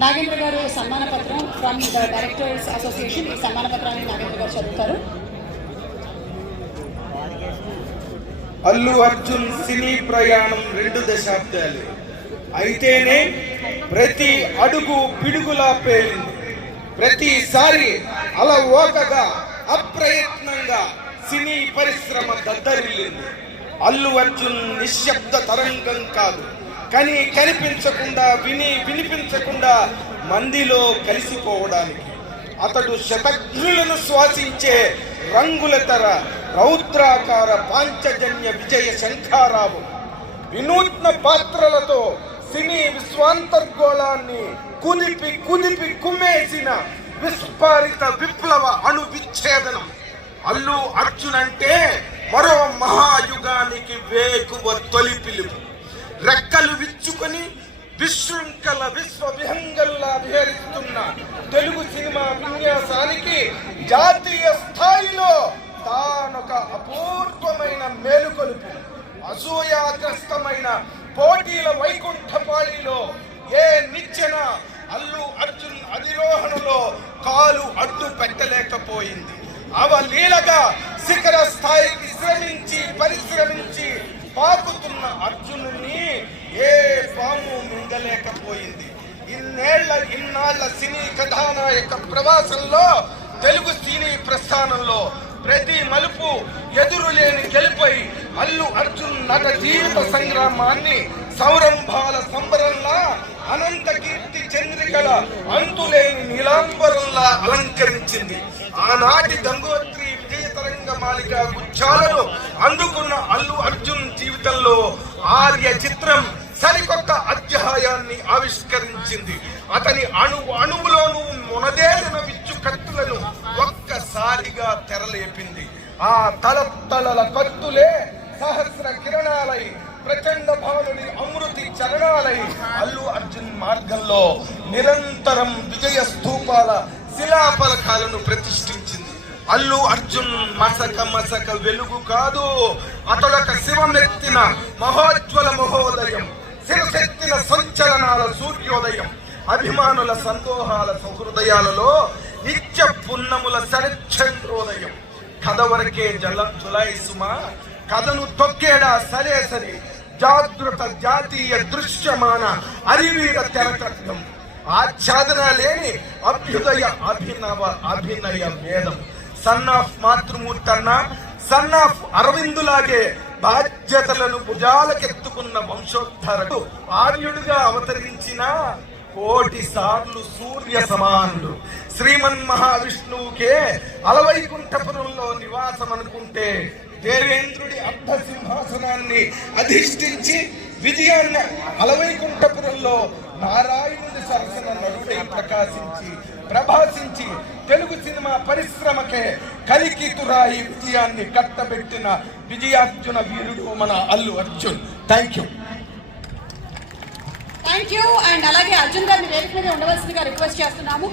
నాగేంద్ర గారు సన్మాన పత్రం ఫ్రమ్ ద డైరెక్టర్స్ అసోసియేషన్ ఈ సన్మాన పత్రాన్ని నాగేంద్ర గారు చదువుతారు. అల్లు అర్జున్ సినీ ప్రయాణం రెండు దశాబ్దాలు. అయితేనే ప్రతి అడుగు పిడుగులా పేలింది. ప్రతిసారి అలవోకగా అప్రయత్నంగా సినీ పరిశ్రమ దద్దరిల్లింది. అల్లు అర్జున్ నిశ్శబ్ద తరంగం కాదు. కని కనిపించకుండా విని వినిపించకుండా మందిలో కలిసిపోవడానికి. అతడు శతఘ్నులను శ్వాసించే రంగుల తర రౌద్రాకార పాంచజన్య విజయ శంఖారావు. వినూత్న పాత్రలతో సినీ విశ్వాంతర్గోళాన్ని కుదిపి కుదిపి కుమ్మేసిన విస్ఫారిత విప్లవ అణు విచ్ఛేదనం. అల్లు అర్జున్ అంటే మరో మహాయుగానికి వేకువ తొలి పిలుపు. రెక్కలు విచ్చుకొని విశృంఖల విశ్వ విహంగల్లా విహరిస్తున్న తెలుగు సినిమా విన్యాసానికి జాతీయ స్థాయిలో తానొక అపూర్వమైన మేలుకొలుపు అసూయాగ్రస్తమైన పోటీల వైకుంఠపాళిలో ఏ నిచ్చెన అల్లు అర్జున్ అధిరోహణలో కాలు అడ్డు పెట్టలేకపోయింది. అవలీలగా శిఖర స్థాయికి శ్రమించి పరిశ్రమించి పాకుతున్న అర్జునుని పాము మింగలేకపోయింది. ఇన్నేళ్ళ ఇన్నాళ్ళ సినీ కథానాయక ప్రవాసంలో తెలుగు సినీ ప్రస్థానంలో ప్రతి మలుపు ఎదురులేని గెలుపై అల్లు అర్జున్ నట జీవిత సంగ్రామాన్ని సౌరంభాల సంబరంలా అనంత కీర్తి చంద్రికల అంతులేని నీలాంబరంలా అలంకరించింది. ఆనాటి గంగోత్రి విజయతరంగ మాలిక గుచ్చాలను అందుకున్న అల్లు అర్జున్ జీవితంలో ఆర్య చిత్రం సరికొత్త అధ్యాయాన్ని ఆవిష్కరించింది. అతని అణు అణువులోనూ మొనదేరిన విచ్చు కత్తులను ఒక్కసారిగా తెరలేపింది. ఆ తలతలల కత్తులే సహస్ర కిరణాలై ప్రచండ భవనుడి అమృతి చరణాలై అల్లు అర్జున్ మార్గంలో నిరంతరం విజయ స్థూపాల శిలాఫలకాలను ప్రతిష్ఠించింది. అల్లు అర్జున్ మసక మసక వెలుగు కాదు అతడొక శివమెత్తిన మహోజ్వల మహోదయం. శిరసెత్తిన సంచలనాల సూర్యోదయం అభిమానుల సందోహాల సహృదయాలలో నిత్య పున్నముల శరచంద్రోదయం కథ వరకే జల జులై సుమ కథను తొక్కేడా సరే సరే జాగృత జాతీయ దృశ్యమాన అరివీర తెరకట్టం ఆచ్ఛాదన లేని అభ్యుదయ అభినవ అభినయ వేదం సన్ ఆఫ్ మాతృమూర్తి అన్న సన్ ఆఫ్ అరవిందులాగే బాధ్యతలను భుజాలకెత్తుకున్న వంశోద్ధరకు ఆర్యుడిగా అవతరించిన కోటి సార్లు సూర్య సమానుడు. శ్రీమన్ మహావిష్ణువుకే అలవైకుంఠపురంలో నివాసం అనుకుంటే దేవేంద్రుడి అర్ధ సింహాసనాన్ని అధిష్ఠించి విజయాన్ని అలవైకుంఠపురంలో నారాయణ ప్రకాశించి ప్రభాసించి తెలుగు సినిమా పరిశ్రమకే కలికితురాయి విజయాన్ని కట్టబెట్టిన విజయార్జున వీరుడు మన Allu Arjun. Thank you thank you and అలాగే అర్జున్ గారిని వేదిక మీద ఉండవలసిందిగా రిక్వెస్ట్ చేస్తున్నాము.